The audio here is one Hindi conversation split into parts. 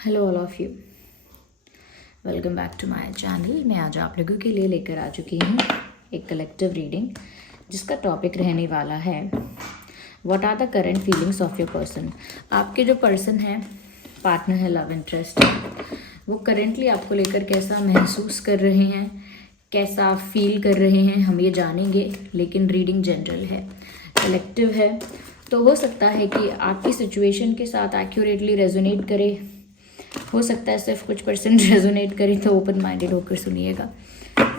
Hello all of you, welcome back to my channel. मैं आज आप लोगों के लिए लेकर आ चुकी हूँ एक कलेक्टिव रीडिंग जिसका टॉपिक रहने वाला है what are the current feelings of your person. आपके जो पर्सन है, पार्टनर है, लव इंटरेस्ट है, वो करेंटली आपको लेकर कैसा महसूस कर रहे हैं, कैसा फील कर रहे हैं, हम ये जानेंगे। लेकिन रीडिंग जनरल है, कलेक्टिव है, तो हो सकता है कि आपकी सिचुएशन के साथ एक्यूरेटली रेजोनेट करे, हो सकता है सिर्फ कुछ परसेंट रेजोनेट करे। तो ओपन माइंडेड होकर सुनिएगा,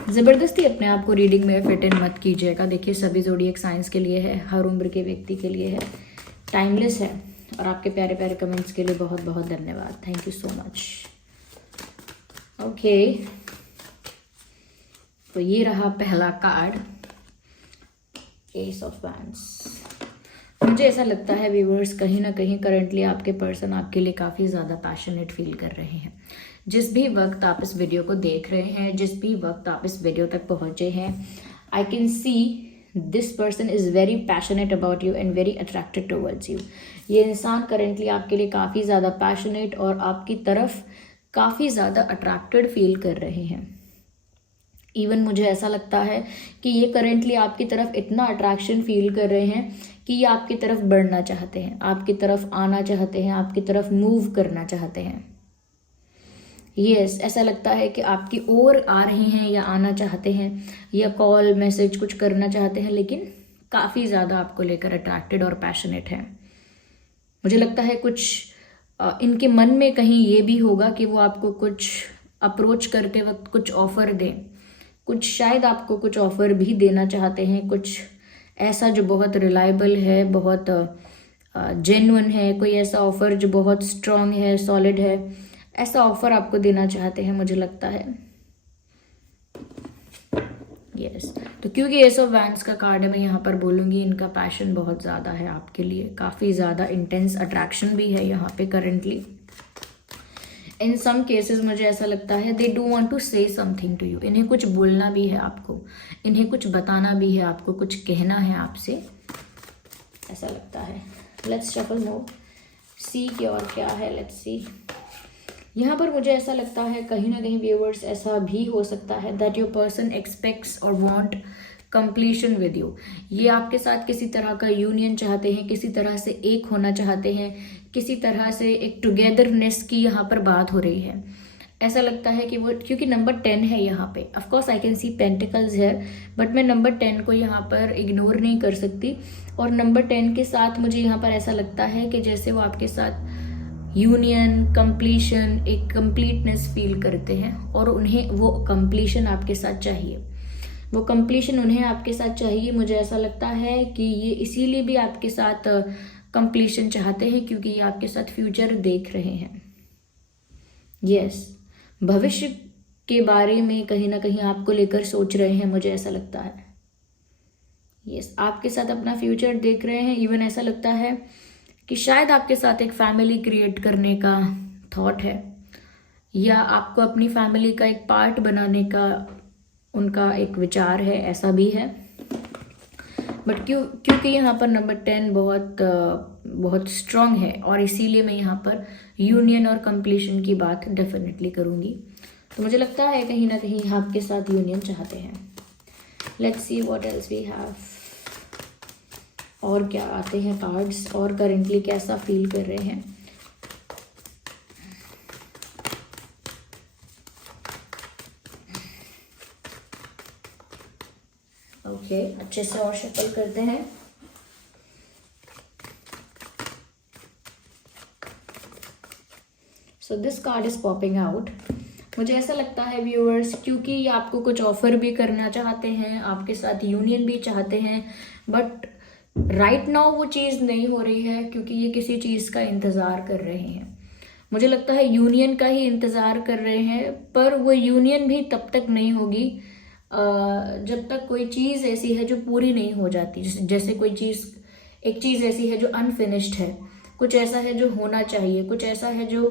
ज़बरदस्ती अपने आप को रीडिंग में फिट इन मत कीजिएगा। देखिए, सभी ज़ोडिएक साइंस के लिए है, हर उम्र के व्यक्ति के लिए है, टाइमलेस है। और आपके प्यारे प्यारे कमेंट्स के लिए बहुत बहुत धन्यवाद, thank you so much. Okay, तो ये रहा पहला कार्ड, एस ऑफ वैंड्स। मुझे ऐसा लगता है व्यूअर्स, कहीं ना कहीं करंटली आपके पर्सन आपके लिए काफ़ी ज़्यादा पैशनेट फील कर रहे हैं। जिस भी वक्त आप इस वीडियो को देख रहे हैं, जिस भी वक्त आप इस वीडियो तक पहुंचे हैं, I can see this person is very passionate about you and very attracted towards you. ये इंसान करेंटली आपके लिए काफ़ी ज़्यादा पैशनेट और आपकी तरफ काफ़ी ज़्यादा अट्रैक्टेड फील कर रहे हैं। इवन मुझे ऐसा लगता है कि ये करेंटली आपकी तरफ इतना अट्रैक्शन फील कर रहे हैं कि ये आपकी तरफ बढ़ना चाहते हैं, आपकी तरफ आना चाहते हैं, आपकी तरफ मूव करना चाहते हैं। यस, ऐसा लगता है कि आपकी ओर आ रहे हैं या आना चाहते हैं, या कॉल मैसेज कुछ करना चाहते हैं, लेकिन काफ़ी ज़्यादा आपको लेकर अट्रैक्टेड और पैशनेट है। मुझे लगता है कुछ इनके मन में कहीं ये भी होगा कि वो आपको कुछ अप्रोच करते वक्त कुछ ऑफर दें, कुछ शायद आपको कुछ ऑफर भी देना चाहते हैं, कुछ ऐसा जो बहुत रिलायबल है, बहुत जेन्युइन है, कोई ऐसा ऑफर जो बहुत स्ट्रांग है, सॉलिड है, ऐसा ऑफर आपको देना चाहते हैं, मुझे लगता है। यस, तो क्योंकि एस ऑफ वैंड्स का कार्ड है, मैं यहाँ पर बोलूँगी इनका पैशन बहुत ज़्यादा है आपके लिए, काफ़ी ज़्यादा इंटेंस अट्रैक्शन भी है यहाँ पे करेंटली। इन सम केसेस मुझे ऐसा लगता है they do want to say something to you. इन्हें कुछ बोलना भी है आपको, इन्हें कुछ बताना भी है आपको, कुछ कहना है आपसे, ऐसा लगता है। लेट्स शफल मूव, सी की और क्या है, लेट्स सी। यहाँ पर मुझे ऐसा लगता है कहीं ना कहीं व्यूअर्स, ऐसा भी हो सकता है दैट योर पर्सन एक्सपेक्ट्स और वांट कंप्लीशन विद यू। ये आपके साथ किसी तरह का यूनियन चाहते हैं, किसी तरह से एक होना चाहते हैं, किसी तरह से एक टुगेदरनेस की यहाँ पर बात हो रही है। ऐसा लगता है कि वो, क्योंकि नंबर 10 है यहाँ पे, of course I can see pentacles here, but मैं नंबर 10 को यहाँ पर इग्नोर नहीं कर सकती। और नंबर 10 के साथ मुझे यहाँ पर ऐसा लगता है कि जैसे वो आपके साथ यूनियन, कंप्लीशन, एक कंप्लीटनेस फील करते हैं और उन्हें वो कंप्लीशन आपके साथ चाहिए, वो कंप्लीशन उन्हें आपके साथ चाहिए। मुझे ऐसा लगता है कि ये इसीलिए भी आपके साथ कंप्लीशन चाहते हैं, क्योंकि ये आपके साथ फ्यूचर देख रहे हैं। यस, भविष्य के बारे में कहीं ना कहीं आपको लेकर सोच रहे हैं, मुझे ऐसा लगता है। यस, आपके साथ अपना फ्यूचर देख रहे हैं। इवन ऐसा लगता है कि शायद आपके साथ एक फैमिली क्रिएट करने का थॉट है, या आपको अपनी फैमिली का एक पार्ट बनाने का उनका एक विचार है, ऐसा भी है। बट क्योंकि यहाँ पर नंबर 10 बहुत स्ट्रांग है, और इसीलिए मैं यहाँ पर यूनियन और कंप्लीशन की बात डेफिनेटली करूँगी। तो मुझे लगता है कहीं ना कहीं आपके साथ यूनियन चाहते हैं। Let's see what else we have, और क्या आते हैं कार्ड्स, और करेंटली कैसा फील कर रहे हैं। ओके, अच्छे से और शफल करते हैं। सो this card is popping out. मुझे ऐसा लगता है व्यूअर्स, क्योंकि ये आपको कुछ ऑफर भी करना चाहते हैं, आपके साथ यूनियन भी चाहते हैं, बट राइट नाउ वो चीज़ नहीं हो रही है, क्योंकि ये किसी चीज़ का इंतज़ार कर रहे हैं। मुझे लगता है यूनियन का ही इंतज़ार कर रहे हैं, पर वो यूनियन भी तब तक नहीं होगी जब तक कोई चीज़ ऐसी है जो पूरी नहीं हो जाती। जैसे कोई चीज़, एक चीज़ ऐसी है जो अनफिनिश्ड है, कुछ ऐसा है जो होना चाहिए, कुछ ऐसा है जो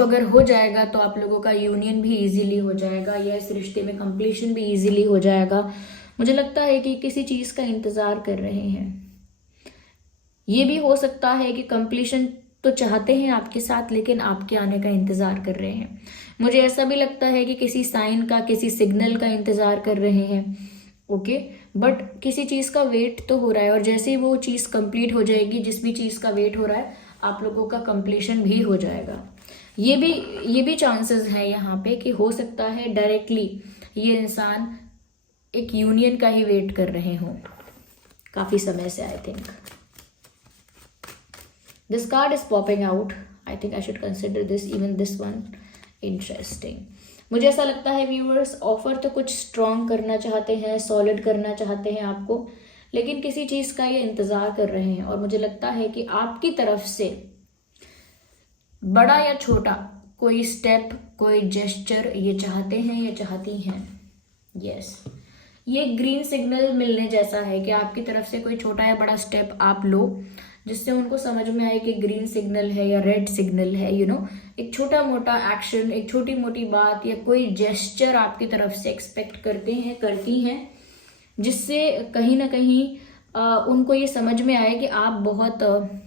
अगर हो जाएगा तो आप लोगों का यूनियन भी इजीली हो जाएगा, या इस रिश्ते में कंप्लीशन भी इजीली हो जाएगा। मुझे लगता है कि किसी चीज़ का इंतज़ार कर रहे हैं। ये भी हो सकता है कि कंप्लीशन तो चाहते हैं आपके साथ, लेकिन आपके आने का इंतज़ार कर रहे हैं। मुझे ऐसा भी लगता है कि किसी साइन का, किसी सिग्नल का इंतज़ार कर रहे हैं। ओके, बट किसी चीज़ का वेट तो हो रहा है, और जैसे ही वो चीज़ कंप्लीट हो जाएगी, जिस भी चीज़ का वेट हो रहा है, आप लोगों का कंप्लीशन भी हो जाएगा। ये भी चांसेस है यहाँ पे कि हो सकता है डायरेक्टली ये इंसान एक यूनियन का ही वेट कर रहे हों काफ़ी समय से। I think this card is popping out. I think I should consider this, even this one interesting. मुझे ऐसा लगता है व्यूअर्स, ऑफर तो कुछ स्ट्रॉन्ग करना चाहते हैं, सॉलिड करना चाहते हैं आपको, लेकिन किसी चीज़ का ये इंतज़ार कर रहे हैं। और मुझे लगता है कि आपकी तरफ से बड़ा या छोटा कोई स्टेप, कोई जेस्चर ये चाहते हैं या चाहती हैं। यस, ये ग्रीन सिग्नल मिलने जैसा है कि आपकी तरफ से कोई छोटा या बड़ा स्टेप आप लो, जिससे उनको समझ में आए कि ग्रीन सिग्नल है या रेड सिग्नल है। एक छोटा मोटा एक्शन, एक छोटी मोटी बात या कोई जेस्चर आपकी तरफ से एक्सपेक्ट करते हैं, करती हैं, जिससे कहीं ना कहीं उनको ये समझ में आए कि आप बहुत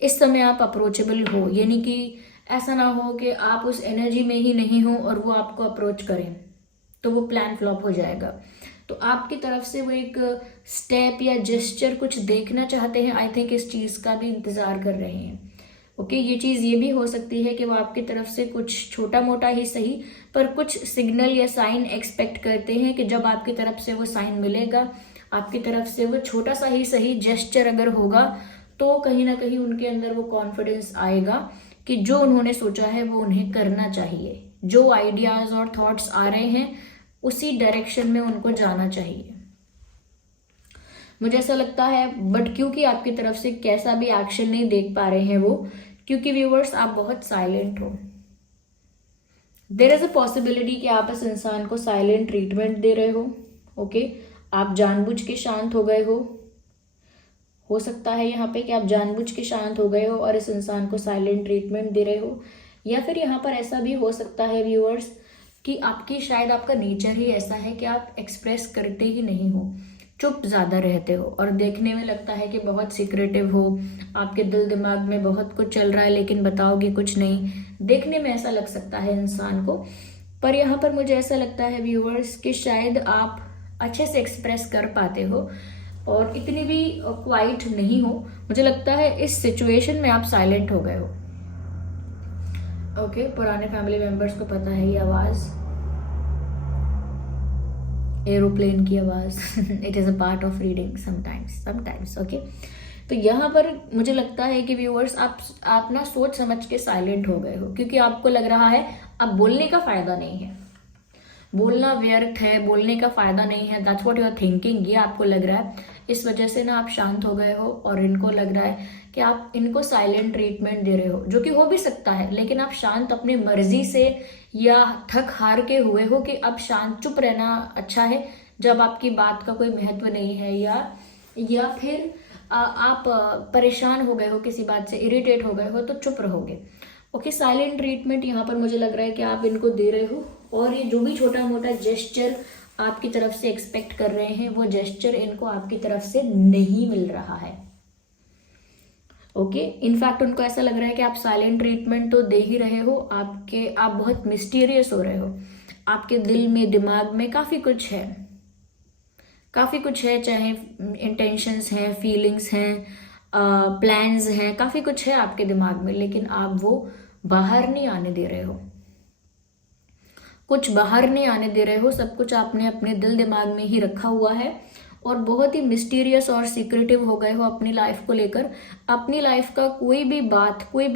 इस समय आप अप्रोचेबल हो। यानी कि ऐसा ना हो कि आप उस एनर्जी में ही नहीं हो और वो आपको अप्रोच करें, तो वो प्लान फ्लॉप हो जाएगा। तो आपकी तरफ से वो एक स्टेप या जेस्चर कुछ देखना चाहते हैं। आई थिंक इस चीज़ का भी इंतज़ार कर रहे हैं। ओके, ये चीज़ ये भी हो सकती है कि वो आपकी तरफ से कुछ छोटा मोटा ही सही, पर कुछ सिग्नल या साइन एक्सपेक्ट करते हैं कि जब आपकी तरफ से वो साइन मिलेगा, आपकी तरफ से वो छोटा सा ही सही जेस्चर अगर होगा, तो कहीं ना कहीं उनके अंदर वो कॉन्फिडेंस आएगा कि जो उन्होंने सोचा है वो उन्हें करना चाहिए। जो आइडियाज़ और थॉट्स आ रहे हैं उसी डायरेक्शन में उनको जाना चाहिए, मुझे ऐसा लगता है। बट क्योंकि आपकी तरफ से कैसा भी एक्शन नहीं देख पा रहे हैं वो, क्योंकि व्यूअर्स आप बहुत साइलेंट हो। देयर इज अ पॉसिबिलिटी कि आप इस इंसान को साइलेंट ट्रीटमेंट दे रहे हो। ओके, आप जानबूझ के शांत हो गए हो सकता है यहाँ पे कि आप जानबूझ के शांत हो गए हो और इस इंसान को साइलेंट ट्रीटमेंट दे रहे हो। या फिर यहाँ पर ऐसा भी हो सकता है व्यूअर्स कि शायद आपका नेचर ही ऐसा है कि आप एक्सप्रेस करते ही नहीं हो, चुप ज़्यादा रहते हो, और देखने में लगता है कि बहुत सीक्रेटिव हो, आपके दिल दिमाग में बहुत कुछ चल रहा है लेकिन बताओगे कुछ नहीं। देखने में ऐसा लग सकता है इंसान को, पर यहाँ पर मुझे ऐसा लगता है व्यूअर्स कि शायद आप अच्छे से एक्सप्रेस कर पाते हो और इतनी भी क्वाइट नहीं हो। मुझे लगता है इस सिचुएशन में आप साइलेंट हो गए हो। ओके, पुराने फैमिली मेंबर्स को पता है ये आवाज़ एरोप्लेन की आवाज़। It is a part of reading sometimes. Okay, तो यहाँ पर मुझे लगता है कि व्यूअर्स आप ना सोच समझ के साइलेंट हो गए हो, क्योंकि आपको लग रहा है अब बोलने का फ़ायदा नहीं है, बोलना व्यर्थ है, बोलने का फ़ायदा नहीं है। That's what you are thinking, ये आपको लग रहा है। इस वजह से ना आप शांत हो गए हो और इनको लग रहा है कि आप इनको साइलेंट ट्रीटमेंट दे रहे हो, जो कि हो भी सकता है, लेकिन आप शांत अपनी मर्जी से या थक हार के हुए हो कि अब शांत चुप रहना अच्छा है जब आपकी बात का कोई महत्व नहीं है, या फिर आप परेशान हो गए हो किसी बात से, इरिटेट हो गए हो, तो चुप रहोगे। ओके, साइलेंट ट्रीटमेंट यहाँ पर मुझे लग रहा है कि आप इनको दे रहे हो, और ये जो भी छोटा मोटा जेस्चर आपकी तरफ से एक्सपेक्ट कर रहे हैं वो जेस्चर इनको आपकी तरफ से नहीं मिल रहा है। ओके, इनफैक्ट उनको ऐसा लग रहा है कि आप साइलेंट ट्रीटमेंट तो दे ही रहे हो, आप बहुत मिस्टीरियस हो रहे हो, आपके दिल में दिमाग में काफ़ी कुछ है, चाहे इंटेंशंस हैं, फीलिंग्स हैं, प्लान्स हैं, काफ़ी कुछ है आपके दिमाग में, लेकिन आप वो बाहर नहीं आने दे रहे हो। कुछ बाहर नहीं आने दे रहे हो, सब कुछ आपने अपने दिल दिमाग में ही रखा हुआ है, और बहुत ही मिस्टीरियस और सीक्रेटिव हो गए हो अपनी लाइफ को लेकर। अपनी लाइफ का कोई भी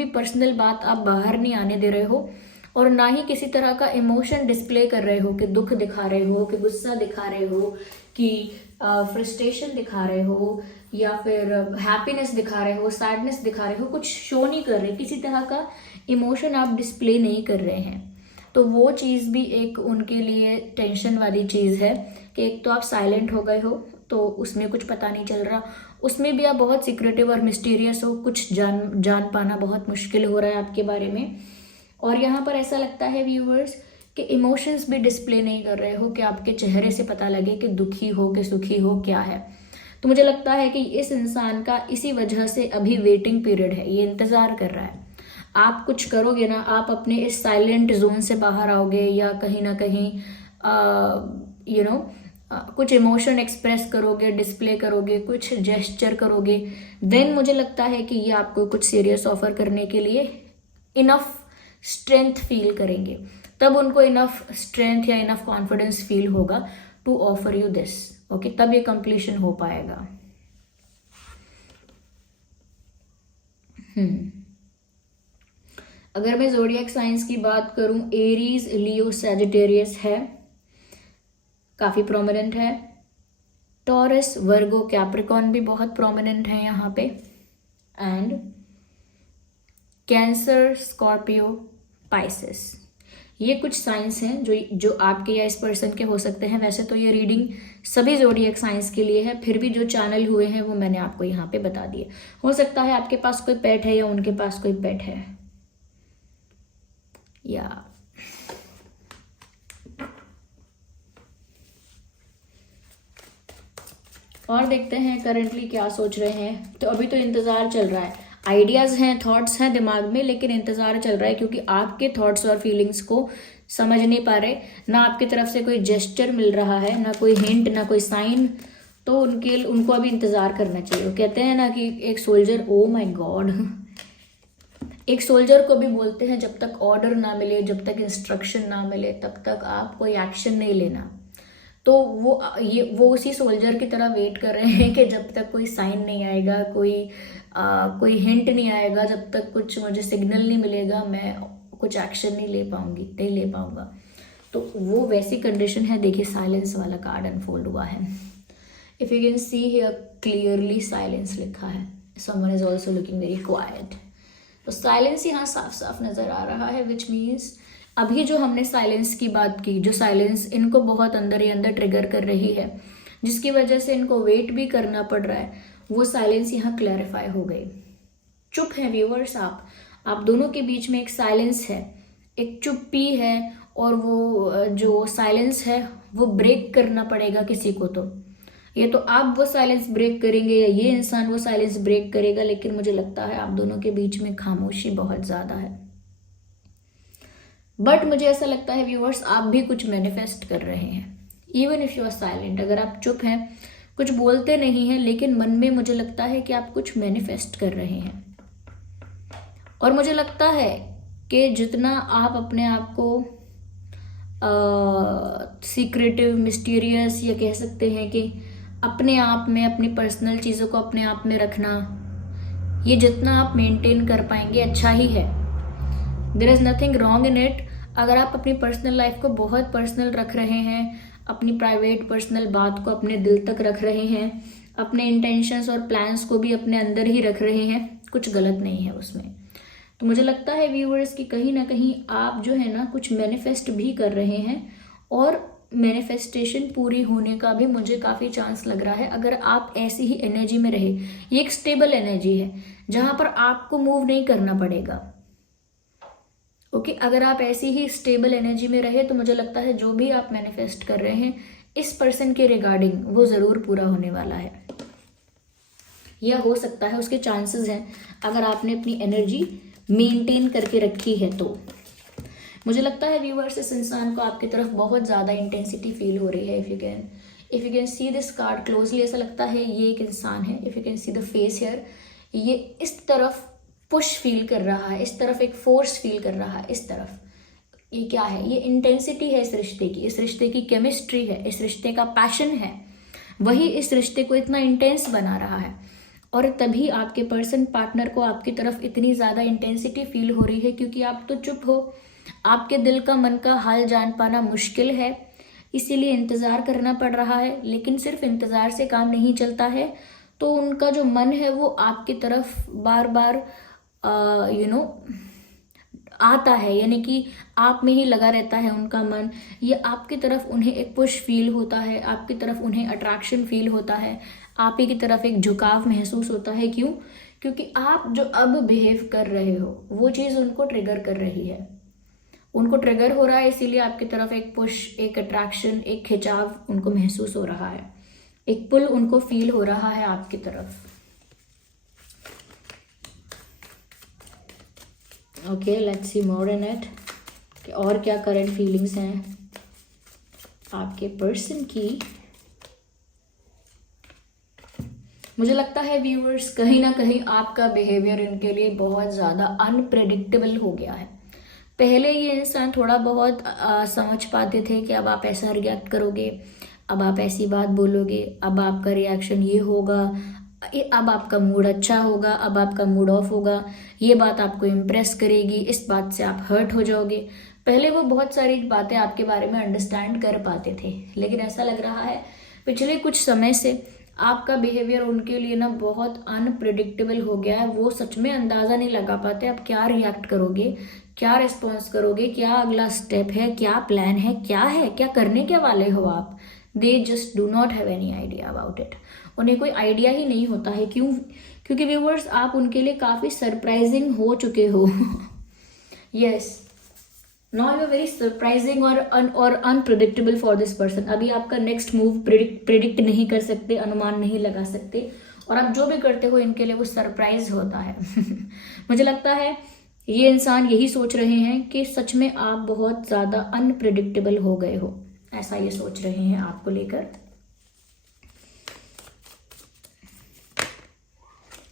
पर्सनल बात आप बाहर नहीं आने दे रहे हो, और ना ही किसी तरह का इमोशन डिस्प्ले कर रहे हो कि दुख दिखा रहे हो, कि गुस्सा दिखा रहे हो, कि फ्रस्ट्रेशन दिखा रहे हो, या फिर हैप्पीनेस दिखा रहे हो, सैडनेस दिखा रहे हो। कुछ शो नहीं कर रहे, किसी तरह का इमोशन आप डिस्प्ले नहीं कर रहे हैं। तो वो चीज़ भी एक उनके लिए टेंशन वाली चीज़ है कि एक तो आप साइलेंट हो गए हो, तो उसमें कुछ पता नहीं चल रहा, उसमें भी आप बहुत सीक्रेटिव और मिस्टीरियस हो, कुछ जान पाना बहुत मुश्किल हो रहा है आपके बारे में। और यहाँ पर ऐसा लगता है व्यूअर्स कि इमोशंस भी डिस्प्ले नहीं कर रहे हो, कि आपके चेहरे से पता लगे कि दुखी हो कि सुखी हो क्या है। तो मुझे लगता है कि इस इंसान का इसी वजह से अभी वेटिंग पीरियड है, ये इंतज़ार कर रहा है। आप कुछ करोगे ना, आप अपने इस साइलेंट जोन से बाहर आओगे या कहीं ना कहीं कुछ इमोशन एक्सप्रेस करोगे, डिस्प्ले करोगे, कुछ जेस्चर करोगे, देन मुझे लगता है कि ये आपको कुछ सीरियस ऑफर करने के लिए इनफ स्ट्रेंथ फील करेंगे। तब उनको इनफ स्ट्रेंथ या इनफ कॉन्फिडेंस फील होगा to offer you this. Okay, तब ये कंप्लीशन हो पाएगा। अगर मैं ज़ोडिएक साइंस की बात करूं, एरीज, लियो, सैजिटेरियस है, काफ़ी प्रोमिनेंट है। टॉरस, वर्गो, कैप्रिकॉन भी बहुत प्रोमिनेंट है यहाँ पे। एंड कैंसर, स्कॉर्पियो, पाइसेस, ये कुछ साइंस हैं जो आपके या इस पर्सन के हो सकते हैं। वैसे तो ये रीडिंग सभी ज़ोडिएक साइंस के लिए है, फिर भी जो चैनल हुए हैं वो मैंने आपको यहाँ पे बता दिए। हो सकता है आपके पास कोई पेट है या उनके पास कोई पेट है, या और देखते हैं करंटली क्या सोच रहे हैं। तो अभी तो इंतज़ार चल रहा है, आइडियाज़ हैं, थॉट्स हैं दिमाग में, लेकिन इंतज़ार चल रहा है क्योंकि आपके थॉट्स और फीलिंग्स को समझ नहीं पा रहे। ना आपकी तरफ से कोई जेस्चर मिल रहा है, ना कोई हिंट, ना कोई साइन। तो उनको अभी इंतज़ार करना चाहिए। वो कहते हैं ना कि एक सोल्जर, ओ माय गॉड, एक सोल्जर को भी बोलते हैं जब तक ऑर्डर ना मिले, जब तक इंस्ट्रक्शन ना मिले, तब तक आप कोई एक्शन नहीं लेना। तो वो उसी सोल्जर की तरह वेट कर रहे हैं कि जब तक कोई साइन नहीं आएगा, कोई हिंट नहीं आएगा, जब तक कुछ मुझे सिग्नल नहीं मिलेगा, मैं कुछ एक्शन नहीं ले पाऊंगा। तो वो वैसी कंडीशन है। देखिए, साइलेंस वाला कार्ड अनफोल्ड हुआ है। If you can see here clearly silence लिखा है। Someone is also looking very quite. तो साइलेंस यहाँ साफ साफ नजर आ रहा है, विच मीन्स अभी जो हमने साइलेंस की बात की, जो साइलेंस इनको बहुत अंदर ही अंदर ट्रिगर कर रही है, जिसकी वजह से इनको वेट भी करना पड़ रहा है, वो साइलेंस यहाँ क्लैरिफाई हो गई। चुप है व्यूअर्स, आप दोनों के बीच में एक साइलेंस है, एक चुप्पी है, और वो जो साइलेंस है वो ब्रेक करना पड़ेगा किसी को। तो ये तो आप वो साइलेंस ब्रेक करेंगे या ये इंसान वो साइलेंस ब्रेक करेगा, लेकिन मुझे लगता है आप दोनों के बीच में खामोशी बहुत ज़्यादा है। बट मुझे ऐसा लगता है व्यूअर्स, आप भी कुछ मैनिफेस्ट कर रहे हैं। Even if you are silent, अगर आप चुप हैं, कुछ बोलते नहीं हैं, लेकिन मन में मुझे लगता है कि आप कुछ मैनिफेस्ट कर रहे हैं। और मुझे लगता है कि जितना आप अपने आप को सीक्रेटिव, मिस्टीरियस, या कह सकते हैं कि अपने आप में, अपनी पर्सनल चीज़ों को अपने आप में रखना, ये जितना आप मेंटेन कर पाएंगे अच्छा ही है। There is nothing wrong in it. अगर आप अपनी पर्सनल लाइफ को बहुत पर्सनल रख रहे हैं, अपनी प्राइवेट पर्सनल बात को अपने दिल तक रख रहे हैं, अपने इंटेंशंस और प्लान्स को भी अपने अंदर ही रख रहे हैं, कुछ गलत नहीं है उसमें। तो मुझे लगता है व्यूअर्स कि कहीं ना कहीं आप जो है ना कुछ मैनिफेस्ट भी कर रहे हैं, और मैनिफेस्टेशन पूरी होने का भी मुझे काफ़ी चांस लग रहा है अगर आप ऐसी ही एनर्जी में रहे। ये एक स्टेबल एनर्जी है जहाँ पर आपको मूव नहीं करना पड़ेगा। ओके, अगर आप ऐसी ही स्टेबल एनर्जी में रहे तो मुझे लगता है जो भी आप मैनिफेस्ट कर रहे हैं इस पर्सन के रिगार्डिंग, वो ज़रूर पूरा होने वाला है, या हो सकता है उसके चांसेस हैं अगर आपने अपनी एनर्जी मेंटेन करके रखी है। तो मुझे लगता है व्यूअर्स, इस इंसान को आपकी तरफ बहुत ज़्यादा इंटेंसिटी फील हो रही है। If you can see this card closely, ऐसा लगता है ये एक इंसान है। If you can see the face here, ये इस तरफ पुश फील कर रहा है, इस तरफ एक फोर्स फील कर रहा है, इस तरफ। ये क्या है? ये इंटेंसिटी है इस रिश्ते की, इस रिश्ते की केमिस्ट्री है, इस रिश्ते का पैशन है, वही इस रिश्ते को इतना इंटेंस बना रहा है। और तभी आपके पर्सन, पार्टनर को आपकी तरफ इतनी ज़्यादा इंटेंसिटी फील हो रही है क्योंकि आप तो चुप हो, आपके दिल का, मन का हाल जान पाना मुश्किल है, इसीलिए इंतज़ार करना पड़ रहा है। लेकिन सिर्फ इंतज़ार से काम नहीं चलता है, तो उनका जो मन है वो आपकी तरफ बार बार आता है, यानी कि आप में ही लगा रहता है उनका मन। ये आपकी तरफ उन्हें एक पुश फील होता है, आपकी तरफ उन्हें अट्रैक्शन फील होता है, आप ही की तरफ एक झुकाव महसूस होता है। क्यों? क्योंकि आप जो अब बिहेव कर रहे हो वो चीज़ उनको ट्रिगर कर रही है, उनको ट्रिगर हो रहा है, इसीलिए आपकी तरफ एक पुश, एक अट्रैक्शन, एक खिंचाव उनको महसूस हो रहा है। एक पुल उनको फील हो रहा है आपकी तरफ। Okay, let's see more in it कि और क्या करंट फीलिंग्स हैं आपके पर्सन की। मुझे लगता है व्यूअर्स, कहीं ना कहीं आपका बिहेवियर इनके लिए बहुत ज़्यादा अनप्रेडिक्टेबल हो गया है। पहले ये इंसान थोड़ा बहुत समझ पाते थे कि अब आप ऐसा रिएक्ट करोगे, अब आप ऐसी बात बोलोगे, अब आपका रिएक्शन ये होगा, अब आपका मूड अच्छा होगा, अब आपका मूड ऑफ होगा, ये बात आपको इम्प्रेस करेगी, इस बात से आप हर्ट हो जाओगे। पहले वो बहुत सारी बातें आपके बारे में अंडरस्टैंड कर पाते थे, लेकिन ऐसा लग रहा है पिछले कुछ समय से आपका बिहेवियर उनके लिए ना बहुत अनप्रिडिक्टेबल हो गया है। वो सच में अंदाज़ा नहीं लगा पाते आप क्या रिएक्ट करोगे, क्या रिस्पॉन्स करोगे, क्या अगला स्टेप है, क्या प्लान है, क्या करने के वाले हो आप। They just do not have any idea about it. उन्हें कोई आइडिया ही नहीं होता है। क्यों? क्योंकि व्यूवर्स, आप उनके लिए काफ़ी सरप्राइजिंग हो चुके हो। Yes, now you are very surprising और अनप्रिडिक्टेबल फॉर दिस पर्सन। अभी आपका नेक्स्ट मूव प्रिडिक्ट नहीं कर सकते, अनुमान नहीं लगा सकते, और आप जो भी करते हो इनके लिए वो सरप्राइज होता है। मुझे लगता है ये इंसान यही सोच रहे हैं कि सच में आप बहुत ज़्यादा अनप्रिडिक्टेबल हो गए हो, ऐसा ये सोच रहे हैं आपको लेकर।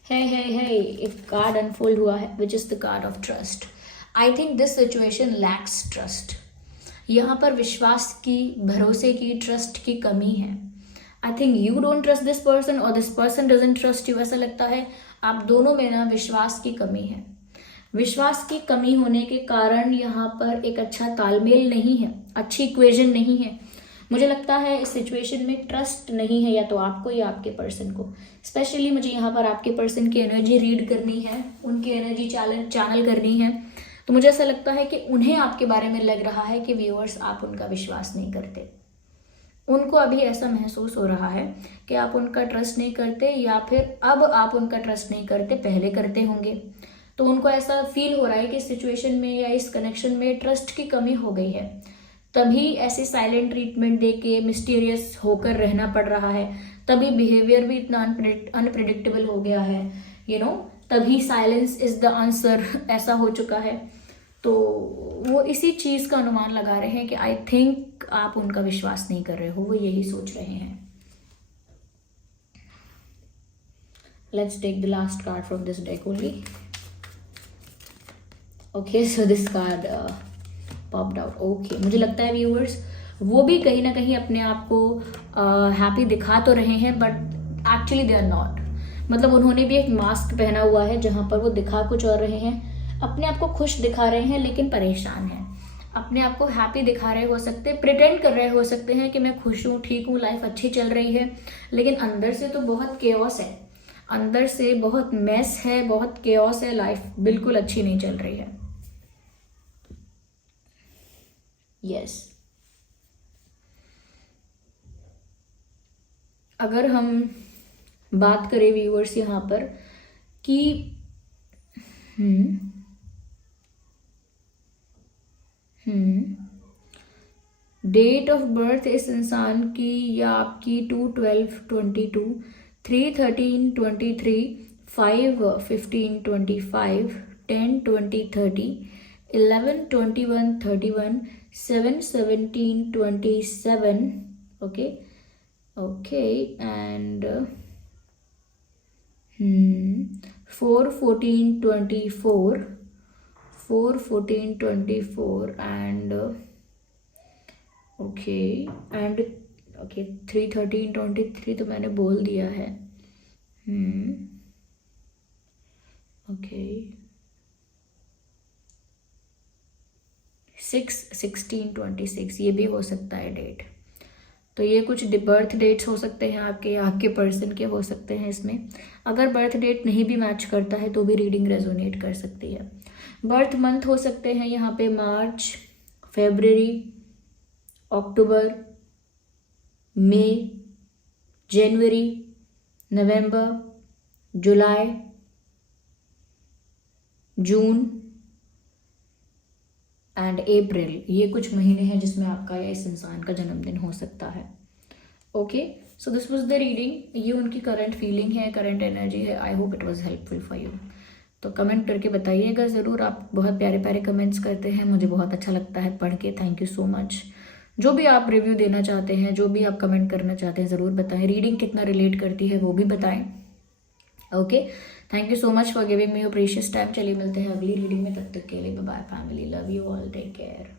है एक कार्ड अनफोल्ड हुआ है which is the card of trust. I think this situation lakhs trust. यहाँ पर विश्वास की, भरोसे की, ट्रस्ट की कमी है। I think you don't trust this person और this person doesn't trust you. ऐसा लगता है आप दोनों में ना विश्वास की कमी है। विश्वास की कमी होने के कारण यहाँ पर एक अच्छा तालमेल नहीं है, अच्छी इक्वेशन नहीं है। मुझे लगता है इस सिचुएशन में ट्रस्ट नहीं है, या तो आपको या आपके पर्सन को। स्पेशली मुझे यहाँ पर आपके पर्सन की एनर्जी रीड करनी है, उनकी एनर्जी चैनल करनी है। तो मुझे ऐसा लगता है कि उन्हें आपके बारे में लग रहा है कि व्यूअर्स आप उनका विश्वास नहीं करते। उनको अभी ऐसा महसूस हो रहा है कि आप उनका ट्रस्ट नहीं करते, या फिर अब आप उनका ट्रस्ट नहीं करते, पहले करते होंगे। तो उनको ऐसा फील हो रहा है कि इस सिचुएशन में या इस कनेक्शन में ट्रस्ट की कमी हो गई है, तभी ऐसे साइलेंट ट्रीटमेंट दे के मिस्टीरियस होकर रहना पड़ रहा है, तभी बिहेवियर भी इतना अनप्रिडिक्टेबल हो गया है, यू नो, तभी साइलेंस इज द आंसर ऐसा हो चुका है। तो वो इसी चीज़ का अनुमान लगा रहे हैं कि आई थिंक आप उनका विश्वास नहीं कर रहे हो, वो यही सोच रहे हैं। Let's take the last card from this deck only. Okay, so this card popped out. Okay, मुझे लगता है व्यूअर्स वो भी कहीं ना कहीं अपने आप को हैप्पी दिखा तो रहे हैं, but actually they are not. मतलब उन्होंने भी एक मास्क पहना हुआ है जहाँ पर वो दिखा कुछ और रहे हैं, अपने आप को खुश दिखा रहे हैं लेकिन परेशान हैं। अपने आप को हैप्पी दिखा रहे हो सकते, प्रिटेंड कर रहे हो सकते हैं कि मैं खुश हूँ, ठीक हूँ, लाइफ अच्छी चल रही है, लेकिन अंदर से तो बहुत केओस है, अंदर से बहुत मेस है, बहुत केओस है, लाइफ बिल्कुल अच्छी नहीं चल रही है। यस, अगर हम बात करें व्यूअर्स यहाँ पर कि डेट ऑफ बर्थ इस इंसान की या आपकी 2/12/22, 3/13/23, 5/15/25, 10/20/30, 11/21/31, 7/17/27, okay, and 4/14/24, 4/14/24, and okay, and okay 3/13/23 तो मैंने बोल दिया है। ओके, 6/16/26 ये भी हो सकता है डेट। तो ये कुछ बर्थ डेट्स हो सकते हैं आपके या आपके पर्सन के हो सकते हैं इसमें। अगर बर्थ डेट नहीं भी मैच करता है तो भी रीडिंग रेजोनेट कर सकती है। बर्थ मंथ हो सकते हैं यहाँ पे मार्च, फरवरी, अक्टूबर, मई, जनवरी, नवंबर, जुलाई, जून एंड अप्रैल। ये कुछ महीने हैं जिसमें आपका या इस इंसान का जन्मदिन हो सकता है। Okay, so this was the reading, ये उनकी करंट फीलिंग है, करंट एनर्जी है। I hope it was helpful for you. तो कमेंट करके बताइएगा ज़रूर, आप बहुत प्यारे प्यारे कमेंट्स करते हैं, मुझे बहुत अच्छा लगता है पढ़ के। Thank you so much. जो भी आप रिव्यू देना चाहते हैं, जो भी आप कमेंट करना चाहते हैं, ज़रूर बताएं। रीडिंग कितना रिलेट करती है वो भी बताएं। Okay, thank you so much for giving me your precious time. चलिए मिलते हैं अगली रीडिंग में, तब तक के लिए bye bye family, love you all, take care.